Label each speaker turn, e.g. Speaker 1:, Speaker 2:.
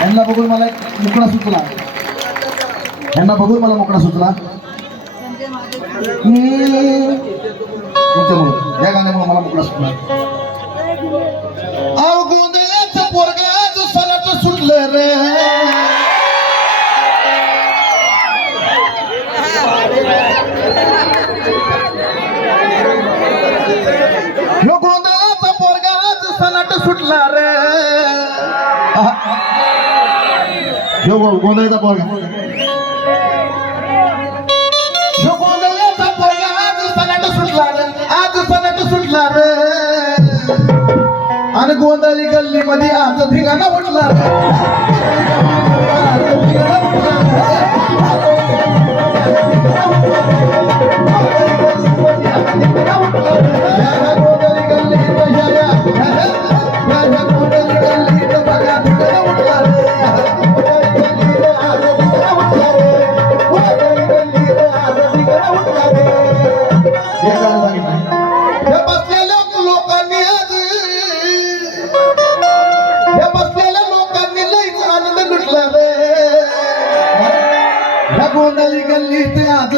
Speaker 1: यांना बघून मला एक मुकडा सुचला यांना बघून मला मोकळा सुचला हम्म. तुमच्यामुळं या गाण्यामुळे मला मोकळा सुचला अव गोंधळाचं पोरगाच सलाट सुटलं रे. ह्यो गोंधळाचा पोरगाच सलाट सुटला रे. ह्यो गो- गोंधळाचा पोरगा ह्यो गोंधळाचा पोरगा आज सलाट सुटला रे आज सलाट सुटला रे आणि गोंधळी गल्ली मध्ये आज धिंगाणा उठला रे आनंद लुटला रे ह्या गोंधळी गल्लीत आज